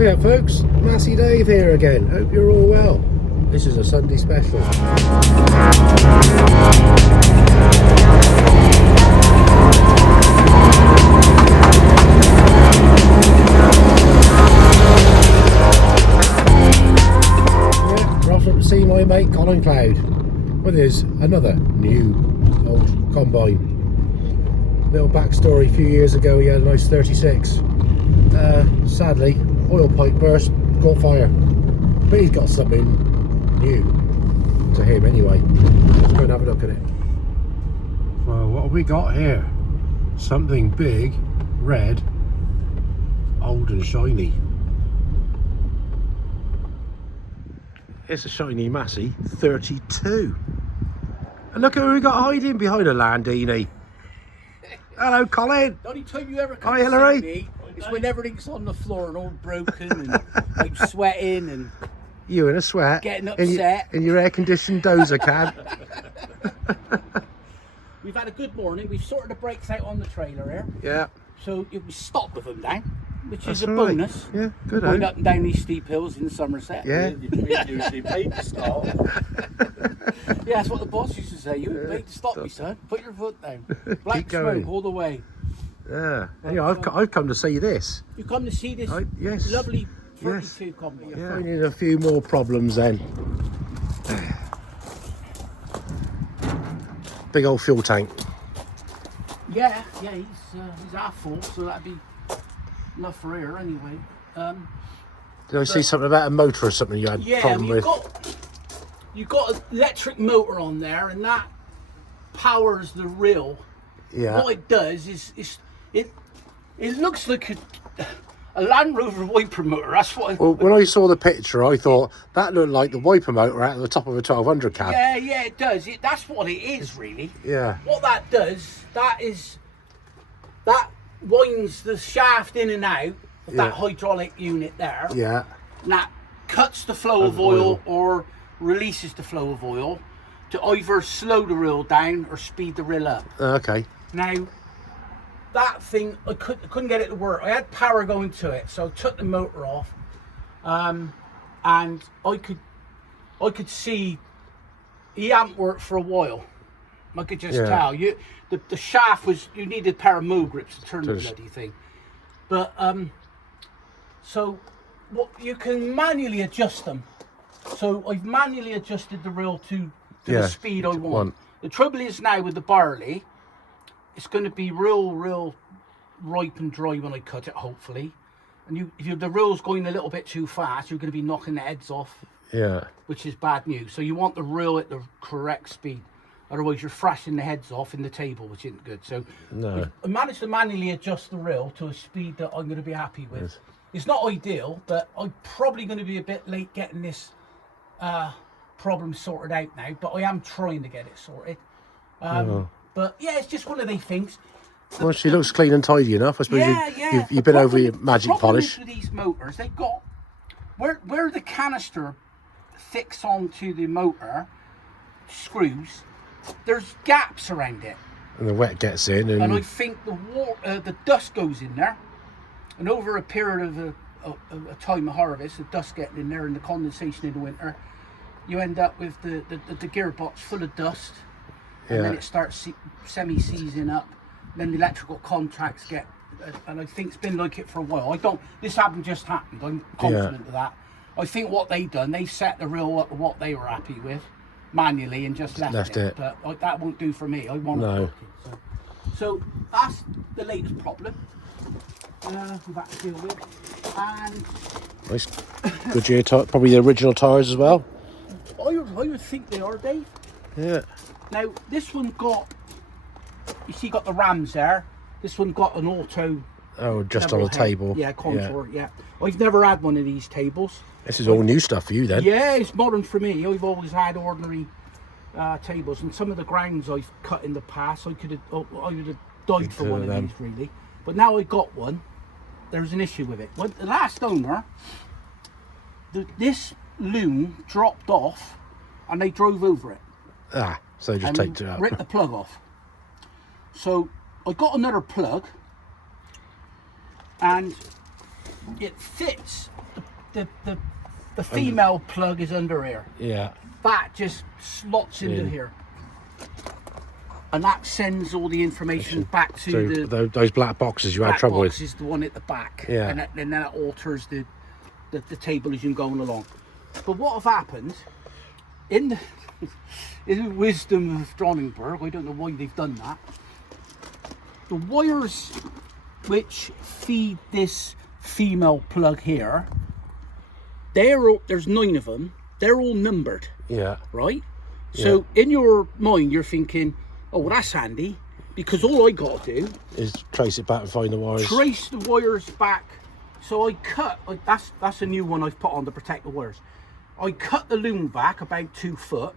Yeah, folks, Massey Dave here again. Hope you're all well. This is a Sunday special. Yeah, we're off to see my mate Colin Cloud. Well, there's another new old combine. Little backstory: a few years ago, he had a nice 36. Sadly, oil pipe burst, caught fire. But he's got something new to him anyway. Let's go and have a look at it. Well, what have we got here? Something big, red, old and shiny. It's a shiny Massey 32. And look who we got hiding behind a Landini. Hello, Colin. The only time you ever come Hi, to Hillary. see me is when everything's on the floor and all broken and I'm sweating and You in a sweat. getting upset. In your air-conditioned dozer cab. We've had a good morning. We've sorted the brakes out on the trailer here. Yeah. So it was stopped with them down, which That's is a right. bonus. Yeah, good. Going up and down these steep hills in Somerset. Yeah. You usually paid to start. Yeah, that's what the boss used to say. You ain't paid to stop me, son. Put your foot down. Black going. smoke all the way. Yeah. Yeah, I've come to see this. You come to see this Yes. lovely Yes. 32 combine. Yeah. Finding a few more problems then. Big old fuel tank. Yeah, he's half full, so that'd be enough for here anyway. Did I see something about a motor or something you had Yeah, problem with? you've got an electric motor on there, and that powers the reel. Yeah. What it does is it looks like a Land Rover wiper motor. That's what. Well, when I saw the picture, I thought that looked like the wiper motor out of the top of a 1200 cab. Yeah, it does. That's what it is, really. Yeah. What that does, that winds the shaft in and out of that hydraulic unit there. Yeah. And that cuts the flow of oil or releases the flow of oil to either slow the reel down or speed the reel up. Okay. Now, that thing, I couldn't get it to work. I had power going to it, so I took the motor off, and I could see he hadn't worked for a while. I could just tell. The shaft was, you needed a pair of mow grips to turn the bloody thing. But so what you can manually adjust them. So I've manually adjusted the reel to the speed I want. The trouble is now with the Barley, it's going to be real ripe and dry when I cut it, hopefully. And if the reel's going a little bit too fast, you're going to be knocking the heads off. Yeah. Which is bad news. So you want the reel at the correct speed. Otherwise, you're thrashing the heads off in the table, which isn't good. So I managed to manually adjust the reel to a speed that I'm going to be happy with. Yes. It's not ideal, but I'm probably going to be a bit late getting this problem sorted out now. But I am trying to get it sorted. But yeah, it's just one of these things. Well, she looks clean and tidy enough. I suppose you've been over your magic polish. With these motors, they've got where the canister fixes onto the motor screws. There's gaps around it, and the wet gets in, and I think the dust goes in there, and over a period of a time of harvest, the dust getting in there and the condensation in the winter, you end up with the gearbox full of dust, and then it starts semi-seizing up. Then the electrical contacts get, and I think it's been like it for a while. This hasn't just happened. I'm confident of that. I think what they've set the reel up to what they were happy with, manually, and just left it. But that won't do for me. I want it working. So that's the latest problem we've had to deal with. And nice Goodyear probably the original tyres as well. I would think they are, Dave. Yeah. Now this one got the rams there. This one got an auto. Oh, just on the table. Yeah, contour. Yeah. I've never had one of these tables. This is all new stuff for you then. Yeah, it's modern for me. I've always had ordinary tables, and some of the grounds I've cut in the past, I would have died for one of these really. But now I got one. There's an issue with it. When the last owner, this loom dropped off, and they drove over it. So they just taped it out. Ripped the plug off. So I got another plug, and it fits the female plug is under here. Yeah. That just slots into here. And that sends all the information back to those black boxes you had trouble with. Black box is the one at the back. Yeah. And then that alters the table as you're going along. But what have happened in the wisdom of Dronningburg, I don't know why they've done that. The wires which feed this female plug here, there's 9 of them. They're all numbered. Yeah. Right? So in your mind, you're thinking, oh, well, that's handy, because all I got to do is trace it back and find the wires. Trace the wires back. So I cut, that's a new one I've put on to protect the wires. I cut the loom back about 2 foot.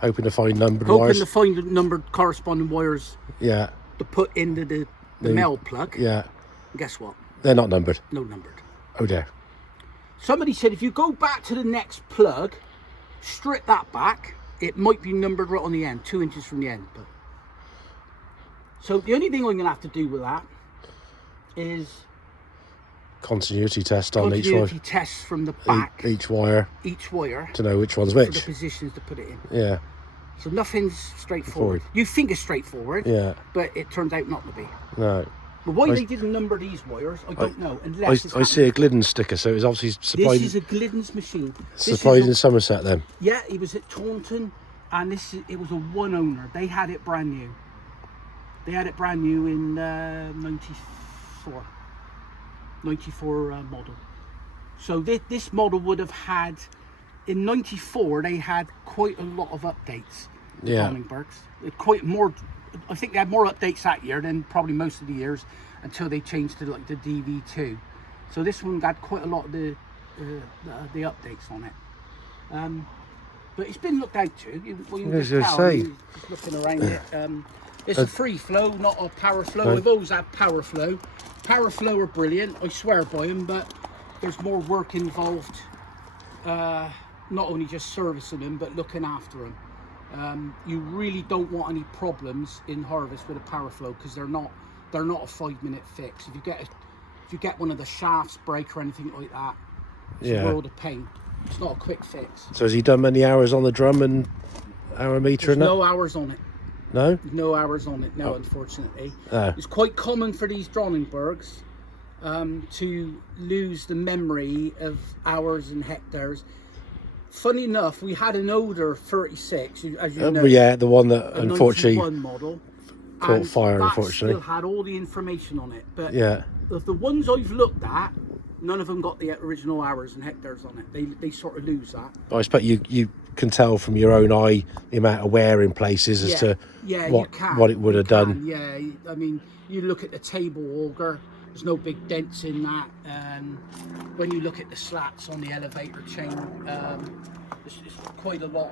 Hoping to find numbered wires. Hoping to find the numbered corresponding wires. Yeah. To put into the male plug. Yeah. And guess what? They're not numbered. No numbered. Oh dear. Somebody said if you go back to the next plug, strip that back, it might be numbered right on the end, 2 inches from the end. But so the only thing I'm going to have to do with that is continuity test on each wire. Continuity tests from the back. Each wire. Each wire. To know which one's for which. the positions to put it in. Yeah. So nothing's straightforward. You think it's straightforward, yeah, but it turned out not to be. No. But why they didn't number these wires, I don't know. Unless I see a Glidden sticker, so it's obviously supplied. This is a Glidden's machine. Supplied in Somerset then. Yeah, it was at Taunton, and it was a one owner. They had it brand new. They had it brand new in 94 model. So this model would have had, in 94, they had quite a lot of updates. Yeah. Dronningburgs. Quite more. I think they had more updates that year than probably most of the years until they changed to like the DV2. So this one had quite a lot of the updates on it. But it's been looked out to. You can just tell, just looking around it. It's a free flow, not a power flow. I've always had power flow. Power flow are brilliant. I swear by them, but there's more work involved. Not only just servicing them, but looking after them. You really don't want any problems in harvest with a power flow because they're not a 5-minute fix. If you get one of the shafts break or anything like that, it's a world of pain. It's not a quick fix. So has he done many hours on the drum and hour meter? There's no hours on it. No? No hours on it, no, unfortunately. It's quite common for these Dronningburgs to lose the memory of hours and hectares. Funny enough, we had an older 36, as you know. Yeah, the one that unfortunately 91 model, caught fire, that unfortunately. Still had all the information on it. But yeah, of the ones I've looked at, none of them got the original hours and hectares on it. They sort of lose that. I expect you can tell from your own eye the amount of wear in places as to what it would have done. Yeah, I mean, you look at the table auger, there's no big dents in that. When you look at the slats on the elevator chain, there's quite a lot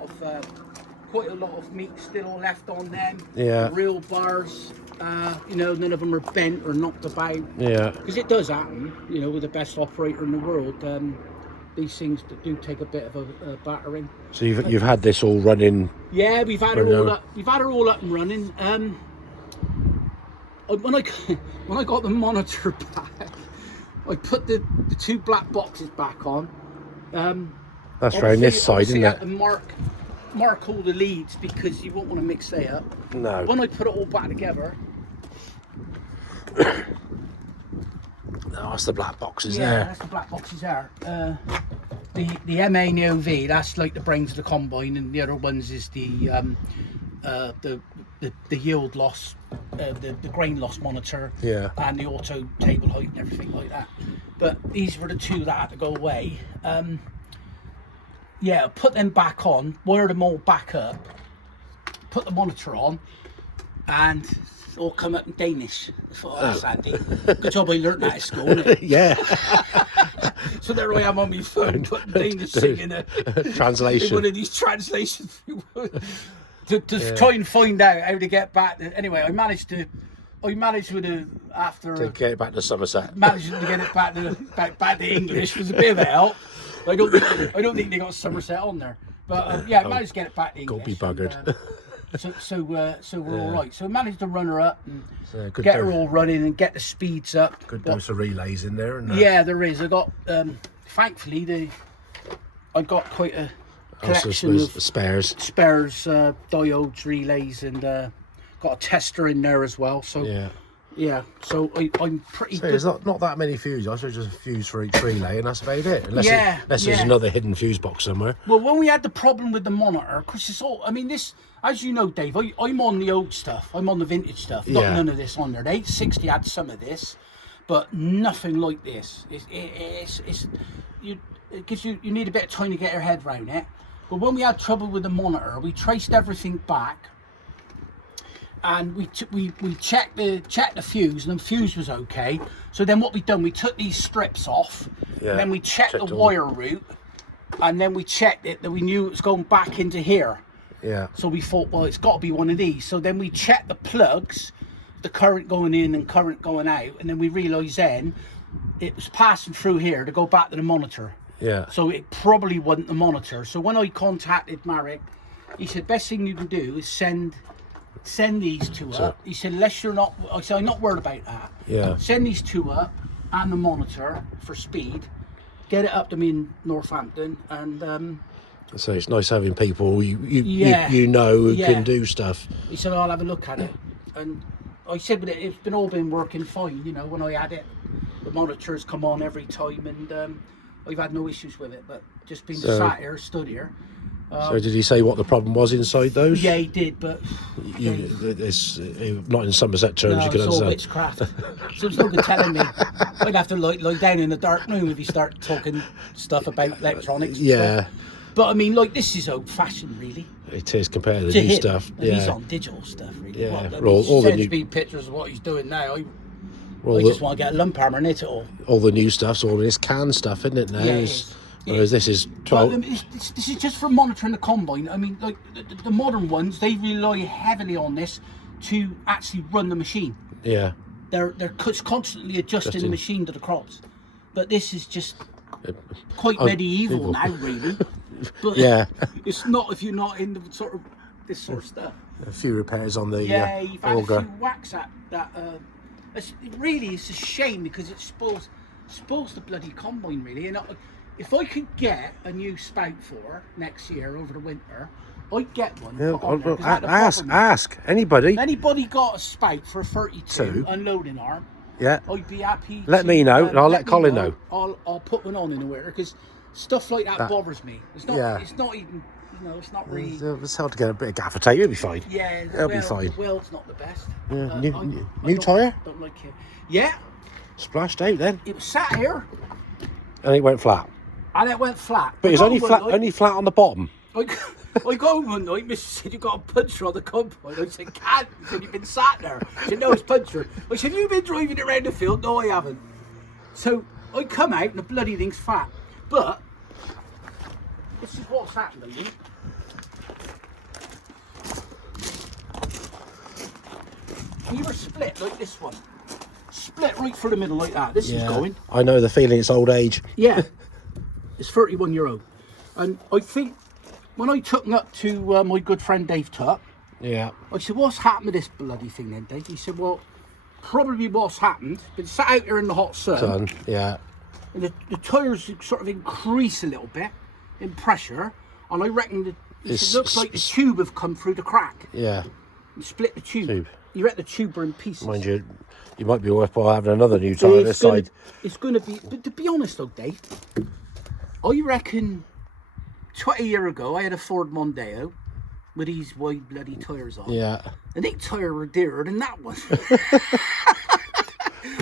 of meat still left on them. Yeah. Real bars, none of them are bent or knocked about. Yeah. Because it does happen, with the best operator in the world. These things do take a bit of a battering. So you've had this all running? Yeah, we've had her all up. We've had her all up and running. When I got the monitor back, I put the 2 black boxes back on. That's around this side, isn't it? And mark all the leads because you won't want to mix that up. No. When I put it all back together. That's the black boxes there. there. That's the black boxes there. The MA and the OV, that's like the brains of the combine, and the other ones is the yield loss, the grain loss monitor, and the auto table height and everything like that. But these were the 2 that had to go away. Put them back on, wire them all back up, put the monitor on, and all come up in Danish. I thought, oh, that's handy. Good job I learnt that at school, isn't it? Yeah. So there I am on my phone, putting Danish singing a translation. One of these translations to try and find out how to get back. Anyway, I managed to get it back to Somerset. Managed to get it back to English was a bit of a help. I don't think they got Somerset on there, but I managed to get it back to English. Got be buggered. So we're all right. So I managed to run her up and her all running and get the speeds up. Good dose of relays in there. Yeah, there is. I got thankfully I got quite a Also, I collection suppose of spares. diodes, relays, and got a tester in there as well. So Yeah. so I'm pretty So good. there's not that many fuses. I suppose just a fuse for each relay, and that's about it. Unless there's Yeah. another hidden fuse box somewhere. Well, when we had the problem with the monitor, because it's all, I mean, this, as you know, Dave, I'm on the old stuff. I'm on the vintage stuff. Not Yeah. none of this on there. The 860 had some of this, but nothing like this. It gives you need a bit of time to get your head around it. But when we had trouble with the monitor, we traced everything back, and we checked the fuse, and the fuse was okay. So then what we done, we took these strips off, Yeah, and then we checked the all. wire route, and then we checked it that we knew it was going back into here. Yeah. So we thought, well, it's got to be one of these. So then we checked the plugs, the current going in and current going out, and then we realised then it was passing through here to go back to the monitor. Yeah. So it probably wasn't the monitor. So when I contacted Marek, he said, best thing you can do is send these two up. He said, unless you're not, I said, I'm not worried about that. Yeah. Send these two up and the monitor for speed. Get it up to me in Northampton, and So it's nice having people you Yeah. know who Yeah. can do stuff. he said, I'll have a look at it. And I said, but it's been working fine, you know, when I had it. The monitors come on every time, and I've had no issues with it, but just been sat here, stood here. So did he say what the problem was inside those? Yeah, he did, but It's not in Somerset terms, no, you can it's all understand. witchcraft. So it's no good telling me. I'd have to lie down in the dark room if you start talking stuff about electronics. And Yeah, stuff. But I mean, like, this is old-fashioned, really. it is compared to To the new him. stuff. And he's Yeah. on digital stuff, really. Yeah, Well, I mean, well, all he the sends new- me pictures of what he's doing now. I Well, just want to get a lump hammer and hit it all. all the new stuff's all this can stuff, isn't it now? Yeah, it It's- is. Whereas this is But 12. this is just for monitoring the combine. I mean, like the modern ones, they rely heavily on this to actually run the machine. Yeah. They're constantly adjusting the machine to the crops. But this is just quite medieval now, really. But Yeah. it's not if you're not in the sort of this sort of stuff. A few repairs on the Yeah, you've had a auger. few whacks at that. It's a shame because it spoils the bloody combine, really. And if I could get a new spout for next year over the winter, I'd get one. Yeah, put on there, 'cause that's the problem. ask anybody. Anybody got a spout for a 32 Two. unloading arm? Yeah. I'd be happy. Let me know, and I'll let Colin know. I'll put one on in the winter because stuff like that bothers me. It's not. Yeah. It's not even. You know, it's not really. It's hard to get a bit of gaffer tape. It'll be fine. Yeah, It'll be fine. The well's not the best. Yeah. I New tyre? Don't like it. Yeah, Splashed out then, it was sat here and it went flat. and it went flat. But I it's got only home flat, one night- only flat on the bottom. I got home one night, Mrs. said, you got a puncture on the combine. I said, can't. He said, you've been sat there. She said, no, it's punctured. I said, have you been driving it around the field? No, I haven't. So I come out and the bloody thing's fat. But this is what's happened, I think. You were split like this one. Split right through the middle like that. This is going. I know the feeling. It's old age. Yeah. It's 31-year-old. And I think when I took him up to my good friend Dave Tuck, Yeah. I said, what's happened to this bloody thing then, Dave? He said, well, probably what's happened, been sat out here in the hot sun, Done. Yeah. and the tyres sort of increase a little bit in pressure, and I reckon it looks like the tube have come through the crack Yeah. and split the tube. You reckon the tube are in pieces. Mind you, you might be worthwhile having another new tyre this side. It's going to be, but to be honest though, Dave, I reckon 20 years ago I had a Ford Mondeo with these wide bloody tyres on. Yeah. And that tyre were dearer than that one.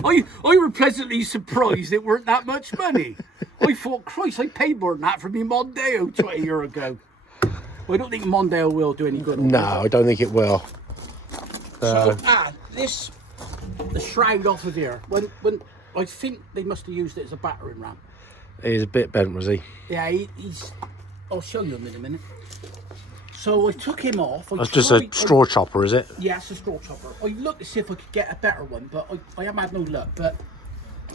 I were pleasantly surprised it weren't that much money. I thought, Christ, I paid more than that for me Mondeo 20 years ago. Well, I don't think Mondeo will do any good. No, I don't think it will. So, the shroud off of here. When I think they must have used it as a battering ram. He's a bit bent, was he? Yeah, he's. I'll show you him in a minute. So I took him off. That's just a straw chopper, is it? Yeah, it's a straw chopper. I looked to see if I could get a better one, but I haven't had no luck. But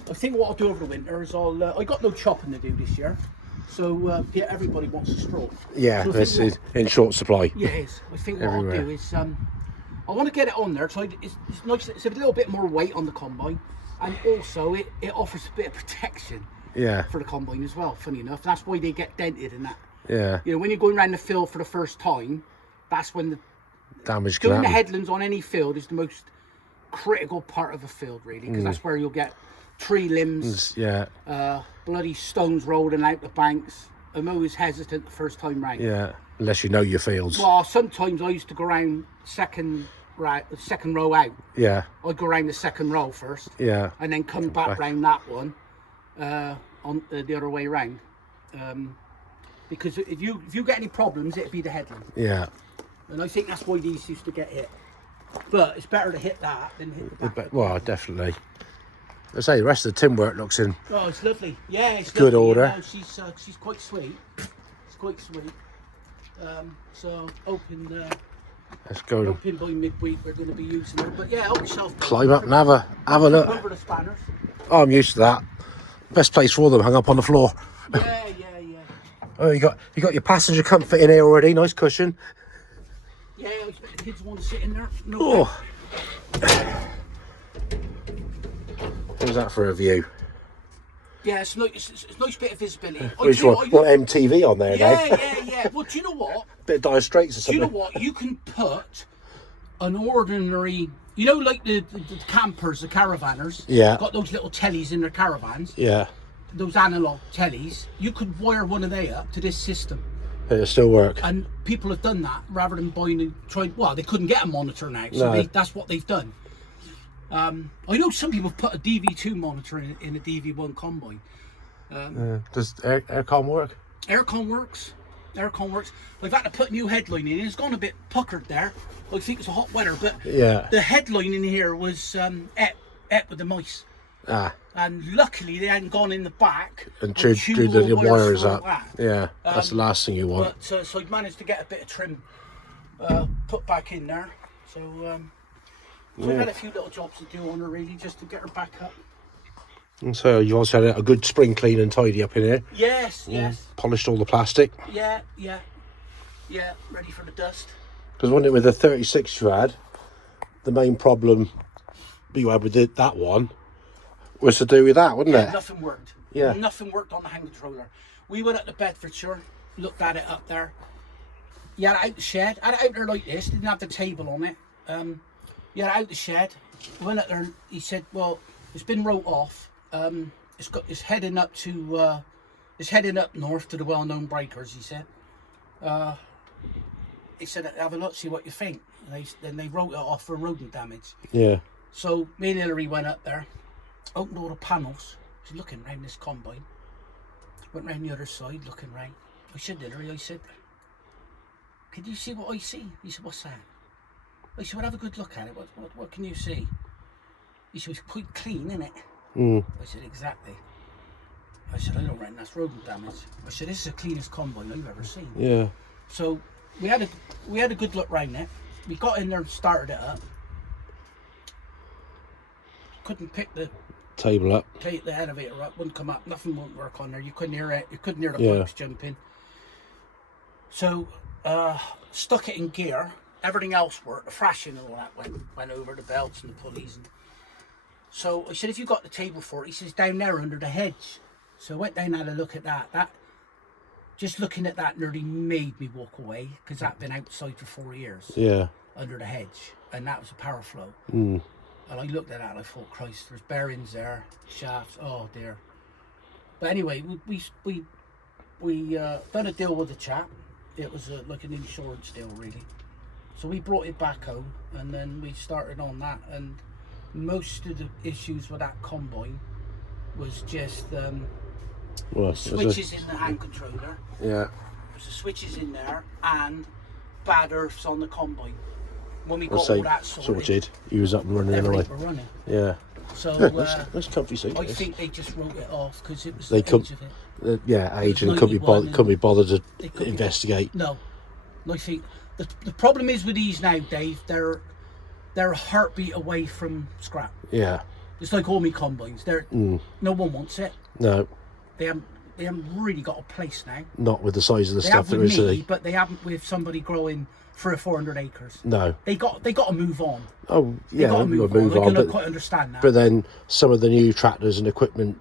I think what I'll do over the winter is I got no chopping to do this year. So yeah, everybody wants a straw. Yeah, So I this think is in short supply. Yeah, it is. I think what Everywhere. I'll do is I want to get it on there. So it's nice. It's a little bit more weight on the combine, and also it offers a bit of protection. Yeah. for the combine as well, funny enough. That's why they get dented and that. Yeah. You know, when you're going around the field for the first time, that's when the Damage can doing the happen. headlands on any field is the most critical part of a field, really, because Mm. that's where you'll get tree limbs, Yeah. bloody stones rolling out the banks. I'm always hesitant the first time round. Yeah. Unless you know your fields. Well, sometimes I used to go around second row out. Yeah. I'd go around the second row first, Yeah. and then come back round that one, on the other way round. Because if you get any problems, it'd be the headland. Yeah. And I think that's why these used to get hit. But it's better to hit that than hit the back. Well, definitely. I say the rest of the tin work looks in. Oh, it's lovely. Yeah, it's Good lovely. order. You know, she's quite sweet. It's quite sweet. So hoping Let's go. hoping by midweek we're going to be using her. But yeah, help yourself. Climb up and have a look. Over the spanners. Oh, I'm used to that. Best place for them, hung up on the floor. Yeah. Oh, you got your passenger comfort in here already. Nice cushion. Yeah, I expect the kids want to sit in there. No Oh. How's that for a view? Yeah, it's a nice bit of visibility. Which one? Want MTV on there now? Yeah. Well, do you know what? Bit of Dire Straits or Do something. you know what? You can put an ordinary, you know, like the campers, the caravanners. Yeah. Got those little tellies in their caravans. Yeah. Those analog tellies. You could wire one of they up to this system, It'll still work. and people have done that rather than buying and trying. Well, they couldn't get a monitor now, so No. that's what they've done. I know some people have put a DV2 monitor in a DV1 combine. Does aircon work? Aircon works. I've had to put a new headline in. It's gone a bit puckered there. I think it's a hot weather, but Yeah. the headline in here was et with the mice. Ah. And luckily they hadn't gone in the back And chewed chewed the all the wires through up. that. Yeah. That's the last thing you want. But so I managed to get a bit of trim put back in there. So I've had a few little jobs to do on her, really, just to get her back up. And so you also had a good spring clean and tidy up in here. Yes. Polished all the plastic. Yeah. Ready for the dust. Because wasn't it with the 36 you had, the main problem you had with that one was to do with that, wasn't it? Nothing worked. Yeah. Nothing worked on the hand controller. We went up to Bedfordshire, looked at it up there. You had it out the shed. I had it out there like this, didn't have the table on it. You had it out the shed. We went up there and he said, well, it's been wrote off. It's heading up to it's heading up north to the well-known breakers, he said. He said, have a look, see what you think. And then they wrote it off for rodent damage. Yeah. So me and Hillary went up there, opened all the panels, was looking round this combine, went round the other side, looking round. I said to Hillary, I said, can you see what I see? He said, what's that? I said, well, have a good look at it. What can you see? He said, it's quite clean, isn't it? I said, exactly. I said, I don't reckon that's rodent damage. I said, this is the cleanest combine I've ever seen. Yeah. So we had a good look round it. We got in there and started it up. Couldn't pick the Table up. elevator up, wouldn't come up, nothing wouldn't work on there. You couldn't hear it, you couldn't hear the Yeah. pipes jumping. So stuck it in gear, everything else worked, the thrashing and all that went over, the belts and the pulleys. And so I said, if you got the table for it, he says, down there under the hedge. So I went down and had a look at that. Just looking at that nearly made me walk away, because that'd been outside for 4 years. Yeah. Under the hedge, and that was a power flow. Mm. And I looked at that and I thought, Christ, there's bearings there, shafts, oh dear. But anyway, we done a deal with the chap. It was like an insurance deal, really. So we brought it back home, and then we started on that. And most of the issues with that combine was just switches in the hand controller. Yeah. There's the switches in there, and bad earths on the combine. When we I'll got say all that sorted. He was up and running everything anyway. were running. Yeah. So Good. That's comfy seat. I this. think they just wrote it off because it was They the come- age of it. Yeah, age and 91 couldn't be bothered to They couldn't be- investigate. No, I think the problem is with these now, Dave. They're a heartbeat away from scrap. Yeah. It's like all me combines. No one wants it. No, They haven't really got a place now. not with the size of the They stuff have there with is me, today. but they haven't with somebody growing 300 or 400 acres. No. They got to move on. Oh, They yeah, got to we'll move on. I on. can quite understand that. But then some of the new tractors and equipment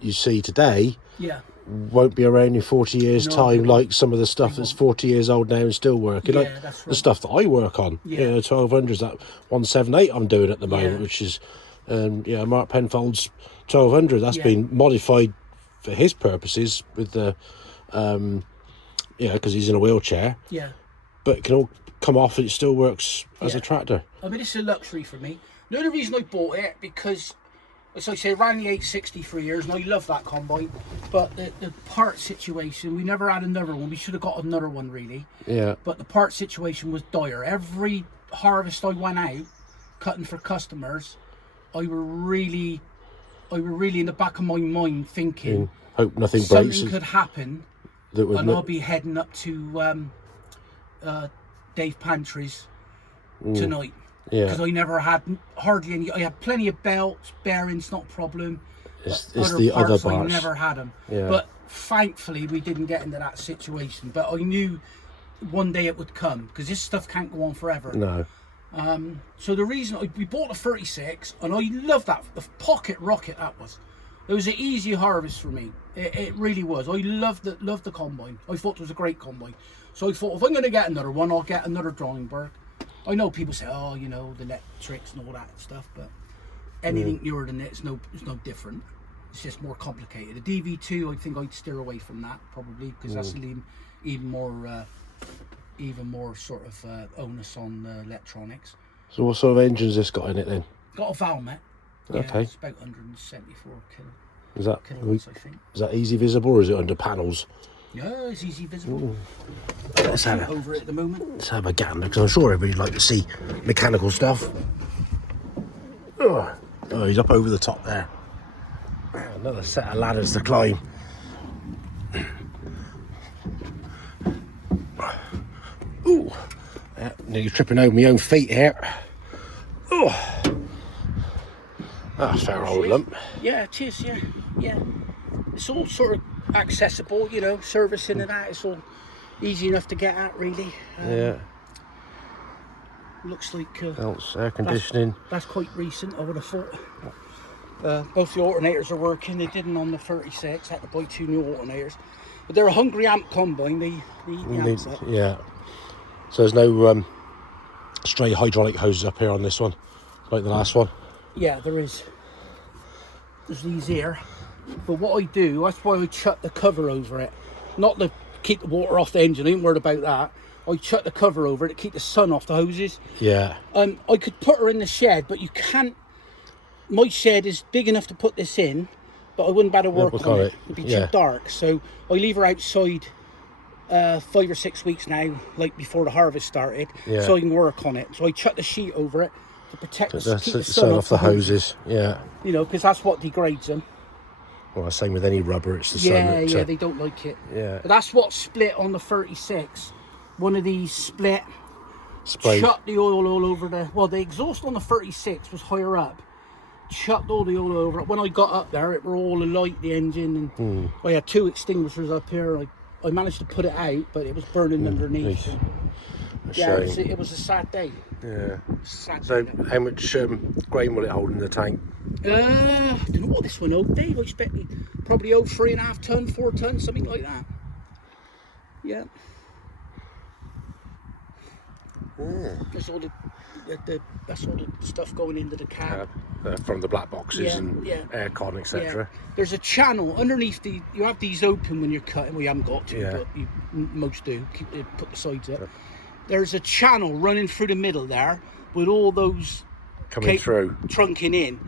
you see today Yeah. won't be around in 40 years' No, time, they like some of the stuff that's 40 years old now and still working. Yeah, Like that's the right. stuff that I work on, Yeah. you know, 1200s, that 178 I'm doing at the moment, Yeah. which is, Mark Penfold's 1200. That's Yeah. been modified for his purposes with the, because he's in a wheelchair, Yeah. but it can all come off and it still works as a Yeah. tractor. I mean, it's a luxury for me. The only reason I bought it, because, as I say, I ran the 860 for years, and I love that combine. But the part situation, we never had another one. We should have got another one, really. Yeah. But the part situation was dire. Every harvest I went out, cutting for customers, I were really in the back of my mind thinking, Hope nothing breaks. something could happen, That would and I'll be heading up to Dave Pantry's tonight. Yeah. Because I never had hardly any. I had plenty of belts, bearings, not a problem. It's Other the parts, other parts. I never had them. Yeah. But thankfully, we didn't get into that situation. But I knew one day it would come, because this stuff can't go on forever. No. So the reason we bought a 36, and I love that, the pocket rocket that was. It was an easy harvest for me. It really was. I loved the combine. I thought it was a great combine. So I thought, if I'm going to get another one, I'll get another Drawingberg. I know people say, oh, you know, the electrics and all that stuff, but anything newer than it is no different. It's just more complicated. The DV2, I think I'd steer away from that probably, because that's even more sort of onus on electronics. So what sort of engine's this got in it then? Got a Valmet. Yeah, Okay. it's about 174 kilowatts, I think. Is that easy visible, or is it under panels? Yeah, it's easy visible. Let's have Over it at the moment. Let's have a gander, because I'm sure everybody'd like to see mechanical stuff. Oh, he's up over the top there. Another set of ladders to climb. Ooh, nearly tripping over my own feet here. Oh, that's a fair old lump. Yeah, it is, yeah. Yeah. It's all sort of accessible, you know, servicing and that. It's all easy enough to get at, really. Yeah. Looks like Belts, air conditioning. that's quite recent, I would have thought. Both the alternators are working. They didn't on the 36. Had to buy 2 new alternators. But they're a hungry amp combine. They eat the amps up. Yeah. So there's no stray hydraulic hoses up here on this one, like the last one. Yeah, there is. There's these here. But what I do, that's why I chuck the cover over it. Not to keep the water off the engine, I ain't worried about that. I chuck the cover over it to keep the sun off the hoses. Yeah. I could put her in the shed, but you can't. My shed is big enough to put this in, but I wouldn't better work on it. It'd be too dark. So I leave her outside 5 or 6 weeks now, like before the harvest started, so I can work on it. So I chuck the sheet over it to protect keep the sun off the hoses. Yeah. You know, because that's what degrades them. Well, same with any rubber, it's the sun. Yeah, they don't like it. Yeah. But that's what split on the 36. One of these split, Sprayed. chucked the oil all over the exhaust on the 36 was higher up. Chucked all the oil over it. When I got up there, it were all alight, the engine, and I had 2 extinguishers up here. I managed to put it out, but it was burning underneath. Yeah, it was a sad day. Yeah. Sad So day. how much grain will it hold in the tank? I don't know what this one owed, Dave. I expect it probably owed 3.5 ton, 4 ton, something like that. Yeah. That's all that's all the stuff going into the cab. From the black boxes and aircon, etc. Yeah. There's a channel underneath you have these open when you're cutting. Well, you haven't got to, but most do. Put the sides up. There's a channel running through the middle there with all those Coming through. trunking in,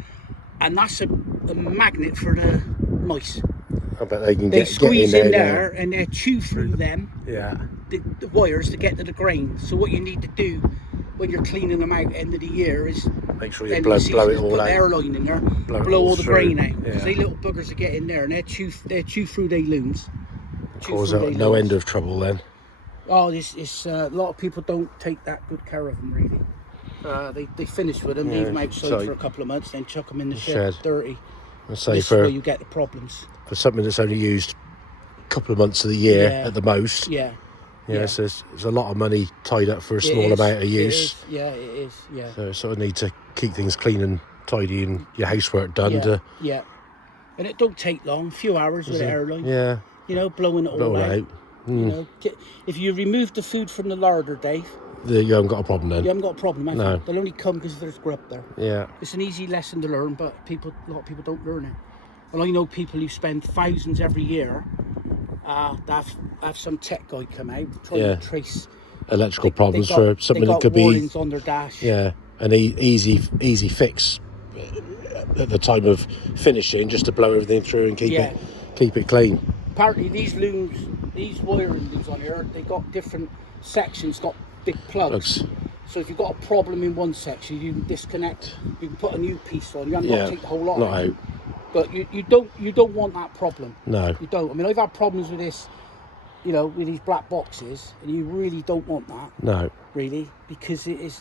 and that's a magnet for the mice. I bet they can They get squeeze in in there there and they chew through them. Yeah. The wires to get to the grain. So what you need to do when you're cleaning them out at the end of the year is make sure you blow it all put out. air line in there, blow all the grain out, because they little buggers that get in there and they chew through their looms. Cause no end of trouble then. Oh, it's a lot of people don't take that good care of them, really. They finish with them, leave them outside for a couple of months, then chuck them in the shed dirty. Say this is where you get the problems. For something that's only used a couple of months of the year at the most. Yeah. So there's a lot of money tied up for a small amount of use. It is. Yeah. So sort of need to keep things clean and tidy and your housework done. And it don't take long, a few hours with the airline. Yeah. You know, blowing it all Blow it out. out. You know, if you remove the food from the larder, Dave, You haven't got a problem then. you haven't got a problem, have No. you? They'll only come because there's grub there. Yeah. It's an easy lesson to learn, but a lot of people don't learn it. Well, I know people who spend thousands every year. Have some tech guy come out trying to trace electrical problems for something that could be warnings on their dash. Yeah, an easy fix at the time of finishing, just to blow everything through and keep it clean. Apparently, these looms, these wiring looms on here, they got different sections, got big plugs. So if you've got a problem in one section, you can disconnect. You can put a new piece on. You haven't got to take the whole lot out. But you don't want that problem. No. You don't. I mean, I've had problems with this, you know, with these black boxes, and you really don't want that. No. Really, because it's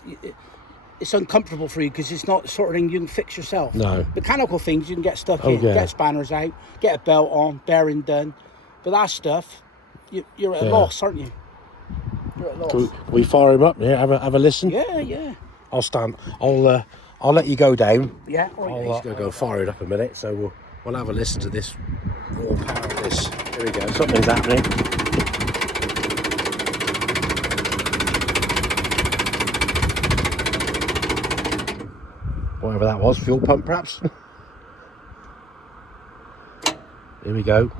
uncomfortable for you, because it's not the sort of thing you can fix yourself. No. Mechanical things you can get stuck in, get spanners out, get a belt on, bearing done. But that stuff, you're at a loss, aren't you? You're at a loss. Can we fire him up here? Have a listen? Yeah. I'll stand. I'll let you go down. Yeah. I'll go fire it up a minute. So we'll have a listen to this raw power of this. Here we go. Something's happening. Whatever that was, fuel pump perhaps. Here we go.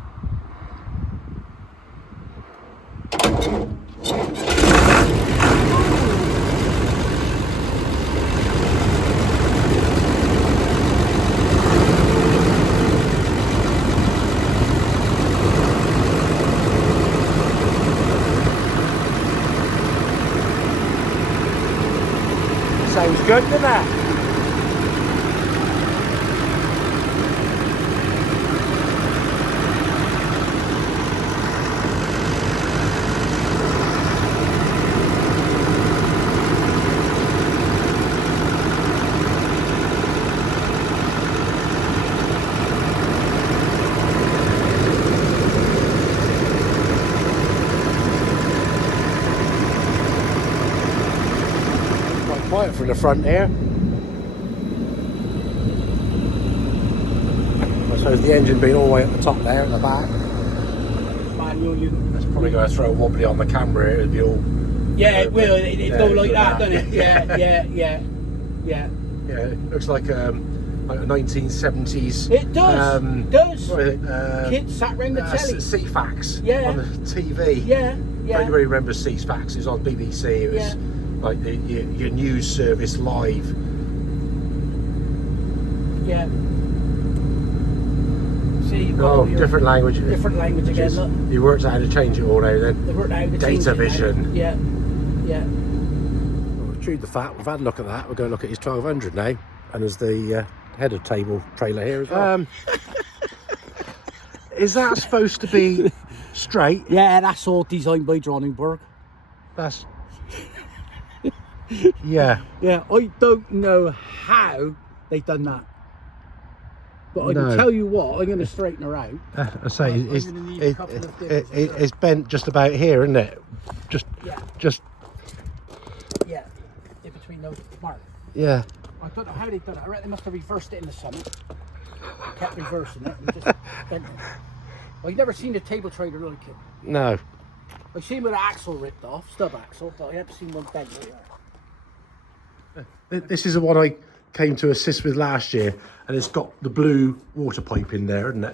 Sounds good, doesn't it? Quiet from the front here. I suppose the engine being all the way at the top there at the back. That's probably going to throw a wobbly on the camera. It'll be all. Yeah, it will. It go like that, doesn't it? Yeah. Yeah, it looks like a 1970s. It does. Does. What is it? Kids sat round the telly. CFAX. Yeah. On the TV. Yeah. Everybody remembers CFAX. It was on BBC. It was like your news service live. Yeah. See, you've got different language. Different language again. Look. You worked out how to change it all now then. They worked out how to Data vision. Yeah. Well, we've chewed the fat. We've had a look at that. We're going to look at his 1200 now, and there's the header table trailer here as well. Is that supposed to be straight? Yeah, that's all designed by Dronningberg. That's. Yeah. Yeah, I don't know how they've done that. But I can tell you what, I'm going to straighten her out. I say, it's bent just about here, isn't it? Just. Yeah, in between those marks. Yeah. I don't know how they've done it. I reckon they must have reversed it in the summer. Kept reversing it and just bent it. I've never seen a table trailer like it. No. I've seen with an axle ripped off, stub axle, but I haven't seen one bent like that. This is the one I came to assist with last year, and it's got the blue water pipe in there, isn't it?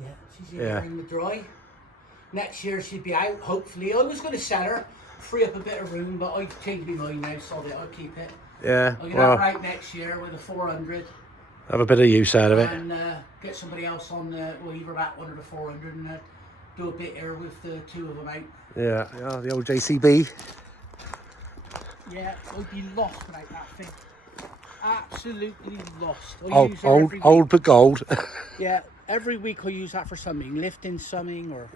Yeah, she's in the dry. Next year she'll be out, hopefully. I was going to sell her, free up a bit of room, but I've changed my mind now, so I'll keep it. Yeah. I'm going to have her out next year with a 400. Have a bit of use out of it. And get somebody else on, either that one or the 400, and do a bit here with the two of them out. Yeah, the old JCB. Yeah, I'd be lost without that thing. Absolutely lost. Old but gold. Yeah, every week I use that for something, lifting something or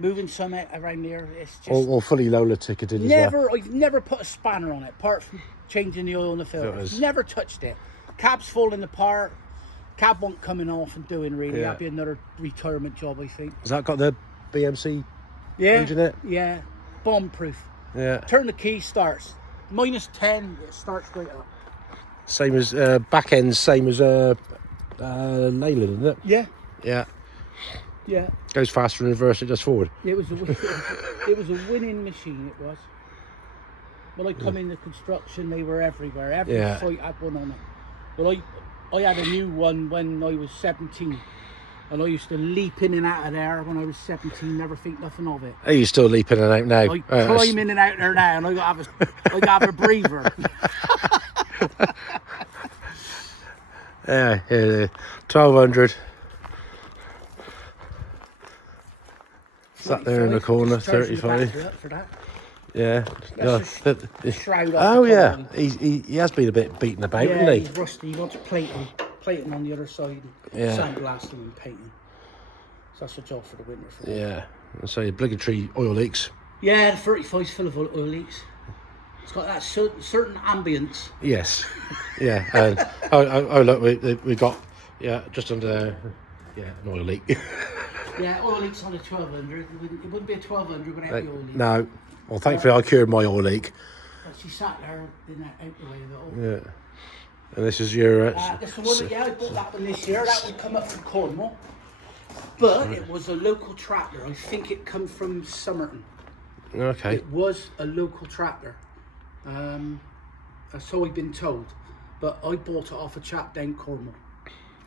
moving something around there. It's just or fully Lola ticketed as well. I've never put a spanner on it, apart from changing the oil and the filters. Never touched it. Cab's falling apart. Cab won't coming off and doing really. That'd be another retirement job, I think. Has that got the BMC engine in it? Yeah, bomb proof. Yeah. Turn the key, starts. -10, it starts straight up. Same as back ends, same as Leyland, isn't it? Yeah, Yeah. yeah. Goes faster in reverse, it does forward. It was a winning machine. It was. When I come into construction, they were everywhere. Every Yeah. site had one on it. Well, I had a new one when I was 17, and I used to leap in and out of there when I was 17. Never think nothing of it. Are you still leaping in and out now? I climb in and out there now, and I got to have a breather. Yeah, 1200. Sat there in the corner, Just charging the 35. battery up for that. Yeah. That's No, just shroud off oh the yeah, collar. he has been a bit beaten about, Yeah, hasn't he? he's rusty. He wants plating on the other side, Yeah. sandblasting and painting. So that's a job for the winter. For him. Yeah. And so obligatory oil leaks. Yeah, the 35's full of oil leaks. It's got that certain ambience. Yes. Yeah. And oh look, we got just under an oil leak. Yeah, oil leaks on a 1200. It wouldn't be a 1200 without the oil leak. No. Well, thankfully I cured my oil leak. But she sat there in that out the way of it all. Yeah. And this is your. This is one I bought that one this year. That would come up from Cornwall. But it was a local tractor. I think it come from Somerton. Okay. It was a local tractor. That's all I've been told. But I bought it off a chap down Cornwall.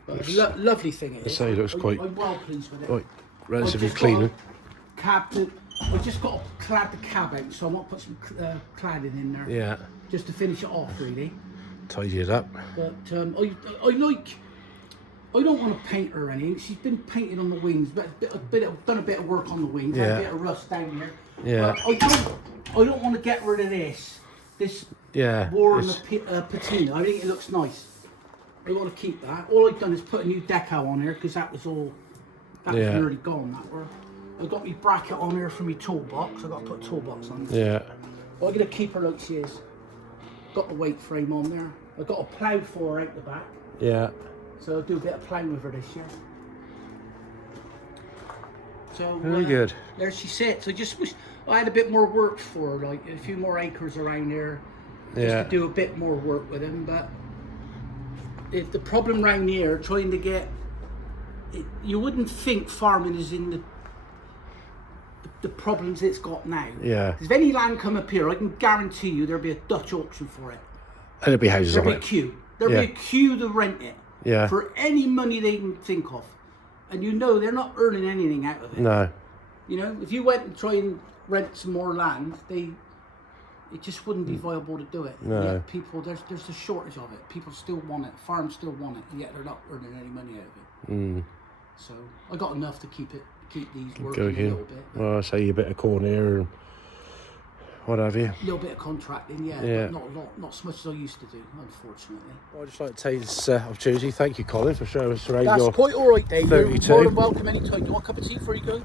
But it's a lovely thing it is. So it looks quite. I'm well pleased with it. Quite relatively I've just clean. I just got to clad the cab out, so I want to put some cladding in there. Yeah. Just to finish it off, really. Tidy it up. But I don't want to paint her or anything. She's been painted on the wings, but done a bit of work on the wings. Had a bit of rust down here. Yeah. But I don't want to get rid of this. This Yeah. worn patina. I think it looks nice. I want to keep that. All I've done is put a new decal on here because that was all. That was nearly gone. That were. I got my bracket on here for my toolbox. I got to put a toolbox on. Yeah. But I'm gonna keep her like she is. Got the weight frame on there. I got a plough for her out the back. Yeah. So I'll do a bit of ploughing with her this year. So Very good. There she sits. I just wish I had a bit more work for her, like a few more acres around here. Just to do a bit more work with him. But if the problem around here, trying to get it, you wouldn't think farming is in the problems it's got now. Yeah. If any land come up here, I can guarantee you there'll be a Dutch auction for it. And there'll be houses There'll on be a it. queue. There'll be a queue to rent it. Yeah. For any money they can think of. And you know they're not earning anything out of it. No. You know, if you went and try and rent some more land, it just wouldn't be viable to do it. No. Yet people, there's a shortage of it. People still want it. Farms still want it, yet they're not earning any money out of it. Mm. So I got enough to keep these working Go a here. little bit. Well, I say a bit of corn here and what have you. A little bit of contracting, yeah. But not a lot, not as much as I used to do, unfortunately. Well, I'd just like to take this opportunity. Thank you, Colin, for showing us around That's your. quite all right, Dave. 32. You're more than welcome anytime. You want a cup of tea before you go?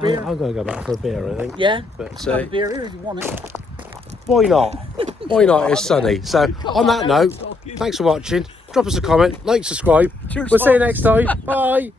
beer? I'm going to go back for a beer, I think. Yeah. But Have a beer here if you want it. why not? Why not? It's sunny. So, on that note, thanks for watching. Drop us a comment, like, subscribe. Cheers, We'll see you folks. next time. Bye.